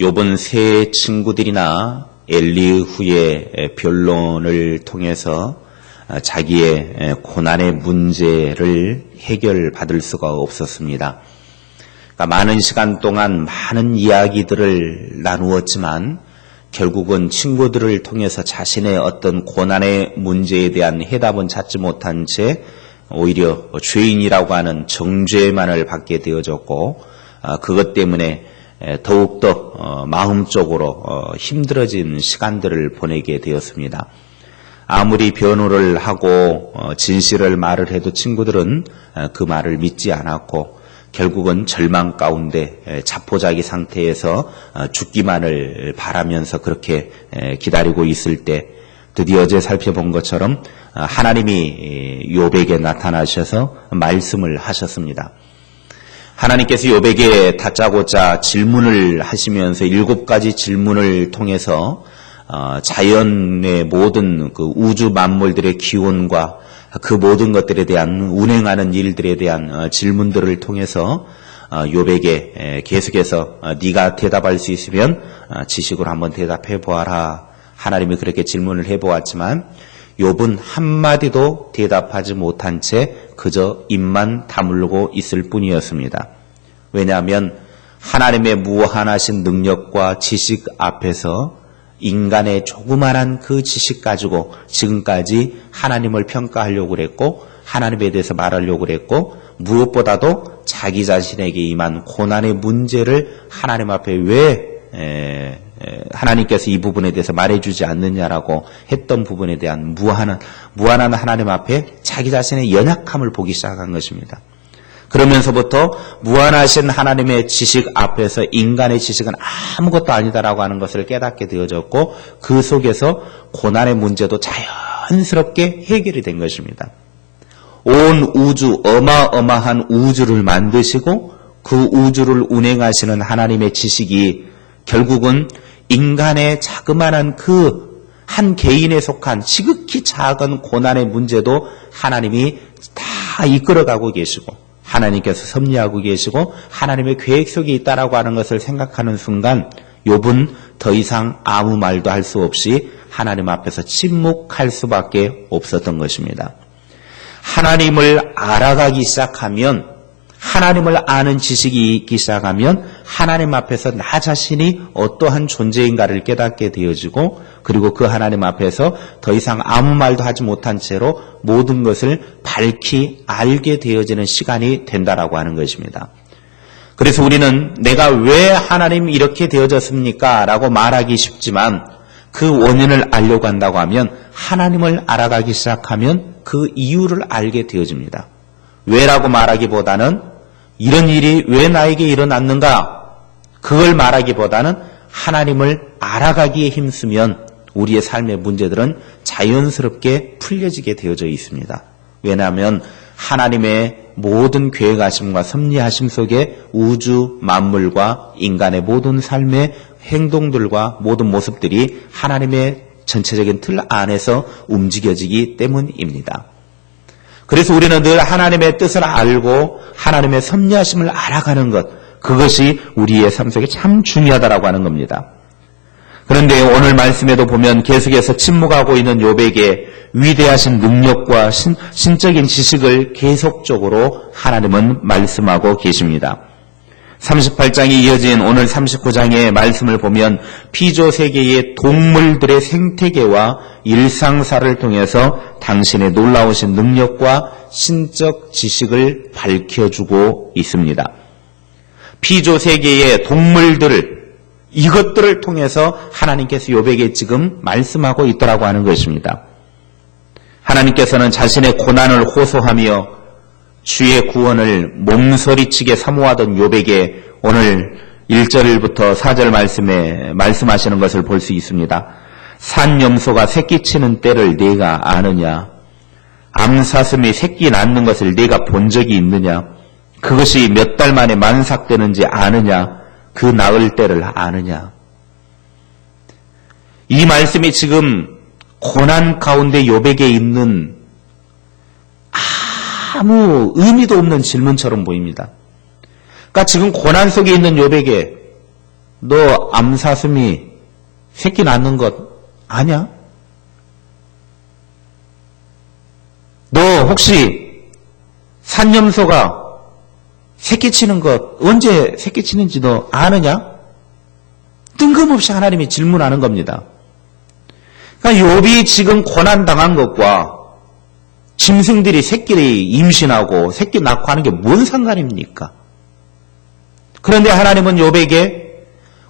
요번 세 친구들이나 엘리후의 변론을 통해서 자기의 고난의 문제를 해결받을 수가 없었습니다. 그러니까 많은 시간 동안 많은 이야기들을 나누었지만 결국은 친구들을 통해서 자신의 어떤 고난의 문제에 대한 해답은 찾지 못한 채 오히려 죄인이라고 하는 정죄만을 받게 되어졌고 아, 그것 때문에 더욱더 어, 마음적으로 어, 힘들어진 시간들을 보내게 되었습니다. 아무리 변호를 하고 어, 진실을 말을 해도 친구들은 그 말을 믿지 않았고 결국은 절망 가운데 자포자기 상태에서 죽기만을 바라면서 그렇게 기다리고 있을 때 드디어 어제 살펴본 것처럼 하나님이 요백에 나타나셔서 말씀을 하셨습니다. 하나님께서 요백에 다짜고짜 질문을 하시면서 일곱 가지 질문을 통해서 어, 자연의 모든 그 우주 만물들의 기원과 그 모든 것들에 대한 운행하는 일들에 대한 어, 질문들을 통해서 어, 요백에 계속해서 네가 대답할 수 있으면 지식으로 한번 대답해 보아라. 하나님이 그렇게 질문을 해 보았지만 욥은 한마디도 대답하지 못한 채 그저 입만 다물고 있을 뿐이었습니다. 왜냐하면 하나님의 무한하신 능력과 지식 앞에서 인간의 조그만한 그 지식 가지고 지금까지 하나님을 평가하려고 그랬고 하나님에 대해서 말하려고 그랬고 무엇보다도 자기 자신에게 임한 고난의 문제를 하나님 앞에 왜 하나님께서 이 부분에 대해서 말해주지 않느냐라고 했던 부분에 대한 무한한 무한한 하나님 앞에 자기 자신의 연약함을 보기 시작한 것입니다. 그러면서부터 무한하신 하나님의 지식 앞에서 인간의 지식은 아무것도 아니다라고 하는 것을 깨닫게 되어졌고 그 속에서 고난의 문제도 자연스럽게 해결이 된 것입니다. 온 우주 어마어마한 우주를 만드시고 그 우주를 운행하시는 하나님의 지식이 결국은 인간의 자그마한 그 한 개인에 속한 지극히 작은 고난의 문제도 하나님이 다 이끌어가고 계시고 하나님께서 섭리하고 계시고 하나님의 계획 속에 있다라고 하는 것을 생각하는 순간 욥은 더 이상 아무 말도 할 수 없이 하나님 앞에서 침묵할 수밖에 없었던 것입니다. 하나님을 알아가기 시작하면 하나님을 아는 지식이 있기 시작하면 하나님 앞에서 나 자신이 어떠한 존재인가를 깨닫게 되어지고 그리고 그 하나님 앞에서 더 이상 아무 말도 하지 못한 채로 모든 것을 밝히 알게 되어지는 시간이 된다라고 하는 것입니다. 그래서 우리는 내가 왜 하나님 이렇게 되어졌습니까? 라고 말하기 쉽지만 그 원인을 알려고 한다고 하면 하나님을 알아가기 시작하면 그 이유를 알게 되어집니다. 왜라고 말하기보다는 이런 일이 왜 나에게 일어났는가? 그걸 말하기보다는 하나님을 알아가기에 힘쓰면 우리의 삶의 문제들은 자연스럽게 풀려지게 되어져 있습니다. 왜냐하면 하나님의 모든 계획하심과 섭리하심 속에 우주 만물과 인간의 모든 삶의 행동들과 모든 모습들이 하나님의 전체적인 틀 안에서 움직여지기 때문입니다. 그래서 우리는 늘 하나님의 뜻을 알고 하나님의 섭리하심을 알아가는 것, 그것이 우리의 삶 속에 참 중요하다라고 하는 겁니다. 그런데 오늘 말씀에도 보면 계속해서 침묵하고 있는 욥에게 위대하신 능력과 신, 신적인 지식을 계속적으로 하나님은 말씀하고 계십니다. 38장이 이어진 오늘 39장의 말씀을 보면 피조 세계의 동물들의 생태계와 일상사를 통해서 당신의 놀라우신 능력과 신적 지식을 밝혀주고 있습니다. 피조 세계의 동물들을 이것들을 통해서 하나님께서 요백에 지금 말씀하고 있더라고 하는 것입니다. 하나님께서는 자신의 고난을 호소하며 주의 구원을 몸서리치게 사모하던 요백에 오늘 1절부터 4절 말씀에 말씀하시는 것을 볼 수 있습니다. 산 염소가 새끼 치는 때를 네가 아느냐? 암사슴이 새끼 낳는 것을 네가 본 적이 있느냐? 그것이 몇 달 만에 만삭되는지 아느냐? 그 나을 때를 아느냐? 이 말씀이 지금 고난 가운데 요백에 있는 아무 의미도 없는 질문처럼 보입니다. 그러니까 지금 고난 속에 있는 요백에 너 암사슴이 새끼 낳는 것 아냐? 너 혹시 산염소가 새끼 치는 것 언제 새끼 치는지 너 아느냐? 뜬금없이 하나님이 질문하는 겁니다. 그러니까 욥이 지금 고난 당한 것과 짐승들이 새끼를 임신하고 새끼 낳고 하는 게 뭔 상관입니까? 그런데 하나님은 욥에게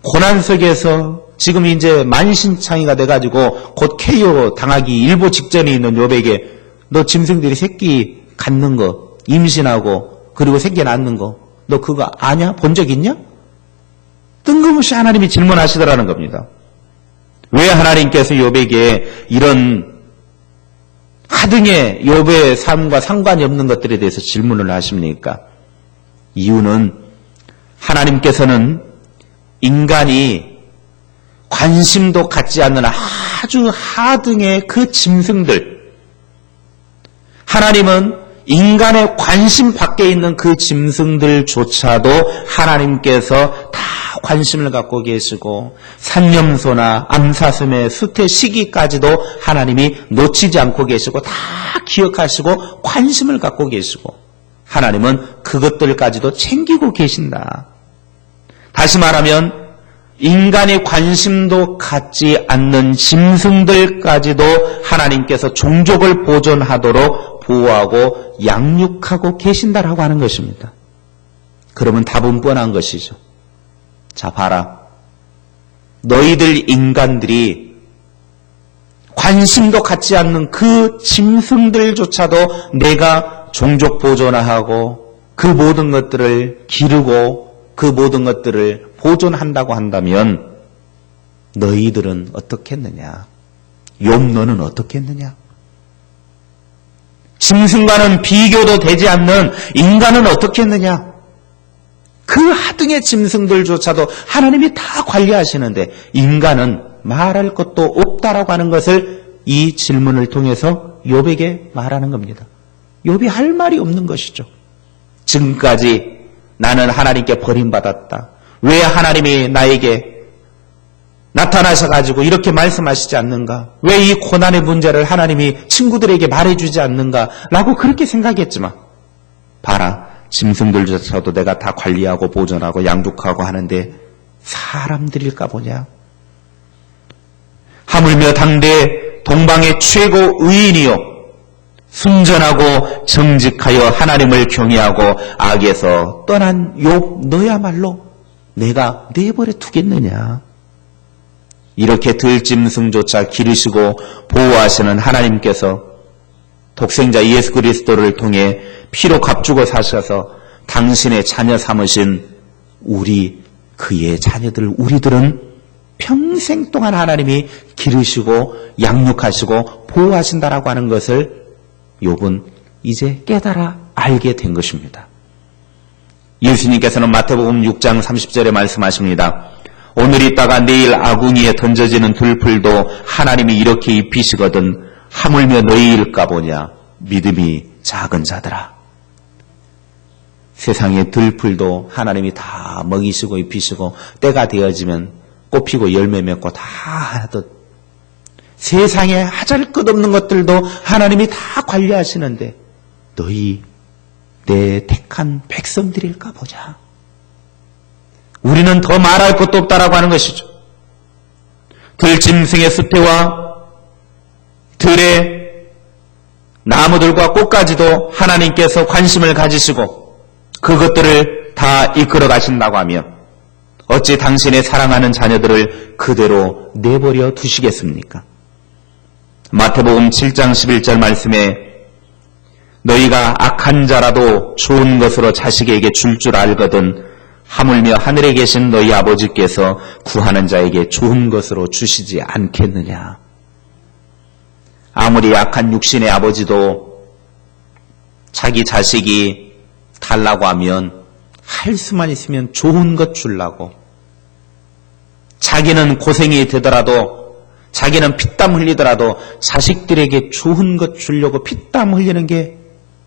고난 속에서 지금 이제 만신창이가 돼가지고 곧 KO 당하기 일보 직전에 있는 욥에게 너 짐승들이 새끼 갖는 거 임신하고 그리고 새끼 낳는 거 너 그거 아냐? 본 적 있냐? 뜬금없이 하나님이 질문하시더라는 겁니다. 왜 하나님께서 욥에게 이런 하등의 욥의 삶과 상관이 없는 것들에 대해서 질문을 하십니까? 이유는 하나님께서는 인간이 관심도 갖지 않는 아주 하등의 그 짐승들 하나님은 인간의 관심 밖에 있는 그 짐승들조차도 하나님께서 다 관심을 갖고 계시고 산염소나 암사슴의 수태 시기까지도 하나님이 놓치지 않고 계시고 다 기억하시고 관심을 갖고 계시고 하나님은 그것들까지도 챙기고 계신다. 다시 말하면 인간의 관심도 갖지 않는 짐승들까지도 하나님께서 종족을 보존하도록 보호하고 양육하고 계신다라고 하는 것입니다. 그러면 답은 뻔한 것이죠. 자, 봐라. 너희들 인간들이 관심도 갖지 않는 그 짐승들조차도 내가 종족 보존하고 그 모든 것들을 기르고 그 모든 것들을 보존한다고 한다면 너희들은 어떻겠느냐? 욥 너는 어떻겠느냐? 짐승과는 비교도 되지 않는 인간은 어떻겠느냐? 그 하등의 짐승들조차도 하나님이 다 관리하시는데 인간은 말할 것도 없다라고 하는 것을 이 질문을 통해서 욥에게 말하는 겁니다. 욥이 할 말이 없는 것이죠. 지금까지 나는 하나님께 버림받았다. 왜 하나님이 나에게 나타나셔가지고 이렇게 말씀하시지 않는가? 왜 이 고난의 문제를 하나님이 친구들에게 말해주지 않는가? 라고 그렇게 생각했지만, 봐라. 짐승들조차도 내가 다 관리하고 보존하고 양육하고 하는데 사람들일까 보냐? 하물며 당대 동방의 최고 의인이요. 순전하고 정직하여 하나님을 경외하고 악에서 떠난 욥 너야말로 내가 내버려 두겠느냐? 이렇게 들짐승조차 기르시고 보호하시는 하나님께서 독생자 예수 그리스도를 통해 피로 값주고 사셔서 당신의 자녀 삼으신 우리 그의 자녀들 우리들은 평생 동안 하나님이 기르시고 양육하시고 보호하신다라고 하는 것을 욥은 이제 깨달아 알게 된 것입니다. 예수님께서는 마태복음 6장 30절에 말씀하십니다. 오늘 있다가 내일 아궁이에 던져지는 들풀도 하나님이 이렇게 입히시거든 하물며 너희일까 보냐 믿음이 작은 자들아. 세상의 들풀도 하나님이 다 먹이시고 입히시고 때가 되어지면 꽃피고 열매 맺고 다 하듯 세상에 하잘 것 없는 것들도 하나님이 다 관리하시는데 너희 내 택한 백성들일까 보자. 우리는 더 말할 것도 없다라고 하는 것이죠. 들짐승의 숲에와 들의 나무들과 꽃까지도 하나님께서 관심을 가지시고 그것들을 다 이끌어 가신다고 하면 어찌 당신의 사랑하는 자녀들을 그대로 내버려 두시겠습니까? 마태복음 7장 11절 말씀에 너희가 악한 자라도 좋은 것으로 자식에게 줄줄 알거든 하물며 하늘에 계신 너희 아버지께서 구하는 자에게 좋은 것으로 주시지 않겠느냐. 아무리 약한 육신의 아버지도 자기 자식이 달라고 하면 할 수만 있으면 좋은 것 주려고 자기는 고생이 되더라도 자기는 피땀 흘리더라도 자식들에게 좋은 것 주려고 피땀 흘리는 게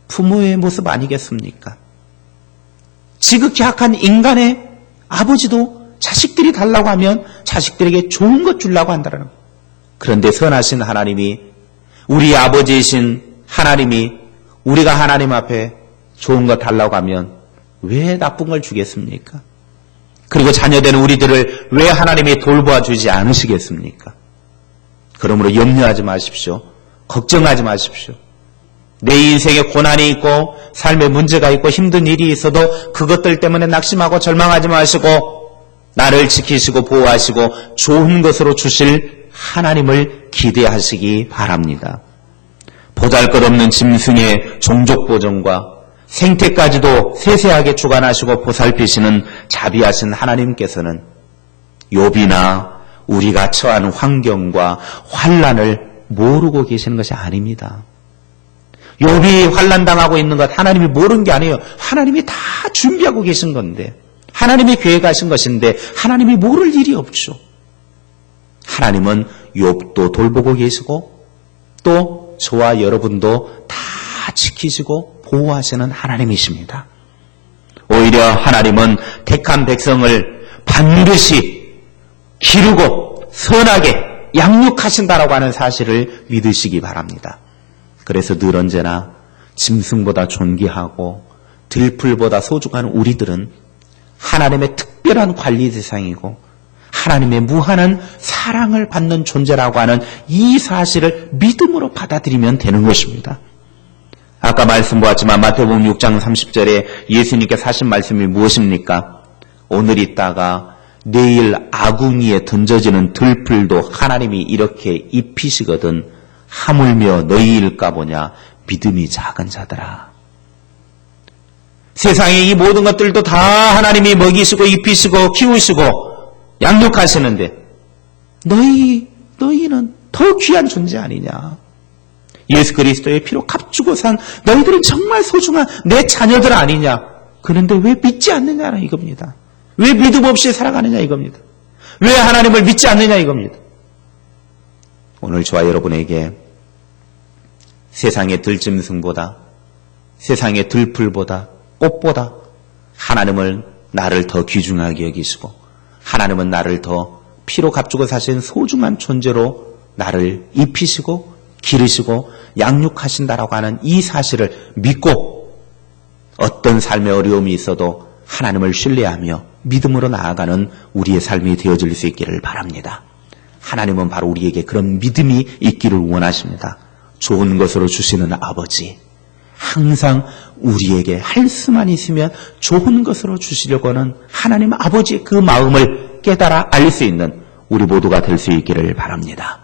부모의 모습 아니겠습니까? 지극히 악한 인간의 아버지도 자식들이 달라고 하면 자식들에게 좋은 것 주려고 한다는 거예요. 그런데 선하신 하나님이 우리 아버지이신 하나님이 우리가 하나님 앞에 좋은 거 달라고 하면 왜 나쁜 걸 주겠습니까? 그리고 자녀되는 우리들을 왜 하나님이 돌보아 주지 않으시겠습니까? 그러므로 염려하지 마십시오. 걱정하지 마십시오. 내 인생에 고난이 있고 삶에 문제가 있고 힘든 일이 있어도 그것들 때문에 낙심하고 절망하지 마시고 나를 지키시고 보호하시고 좋은 것으로 주실 하나님을 기대하시기 바랍니다. 보잘 것 없는 짐승의 종족 보존과 생태까지도 세세하게 주관하시고 보살피시는 자비하신 하나님께서는 욥이나 우리가 처한 환경과 환란을 모르고 계시는 것이 아닙니다. 욥이 환란 당하고 있는 것 하나님이 모르는 게 아니에요. 하나님이 다 준비하고 계신 건데 하나님이 계획하신 것인데 하나님이 모를 일이 없죠. 하나님은 욥도 돌보고 계시고 또 저와 여러분도 다 지키시고 보호하시는 하나님이십니다. 오히려 하나님은 택한 백성을 반드시 기르고 선하게 양육하신다라고 하는 사실을 믿으시기 바랍니다. 그래서 늘 언제나 짐승보다 존귀하고 들풀보다 소중한 우리들은 하나님의 특별한 관리 대상이고 하나님의 무한한 사랑을 받는 존재라고 하는 이 사실을 믿음으로 받아들이면 되는 것입니다. 아까 말씀 보았지만 마태복음 6장 30절에 예수님께서 하신 말씀이 무엇입니까? 오늘 있다가 내일 아궁이에 던져지는 들풀도 하나님이 이렇게 입히시거든 하물며 너희일까 보냐 믿음이 작은 자들아. 세상의 이 모든 것들도 다 하나님이 먹이시고 입히시고 키우시고 양육하시는데 너희 너희는 더 귀한 존재 아니냐? 예수 그리스도의 피로 값주고 산 너희들은 정말 소중한 내 자녀들 아니냐? 그런데 왜 믿지 않느냐 이겁니다. 왜 믿음 없이 살아가느냐 이겁니다. 왜 하나님을 믿지 않느냐 이겁니다. 오늘 저와 여러분에게 세상의 들짐승보다 세상의 들풀보다 꽃보다 하나님을 나를 더 귀중하게 여기시고 하나님은 나를 더 피로 값주고 사신 소중한 존재로 나를 입히시고 기르시고 양육하신다라고 하는 이 사실을 믿고 어떤 삶의 어려움이 있어도 하나님을 신뢰하며 믿음으로 나아가는 우리의 삶이 되어질 수 있기를 바랍니다. 하나님은 바로 우리에게 그런 믿음이 있기를 원하십니다. 좋은 것으로 주시는 아버지. 항상 우리에게 할 수만 있으면 좋은 것으로 주시려고 하는 하나님 아버지의 그 마음을 깨달아 알수 있는 우리 모두가 될 수 있기를 바랍니다.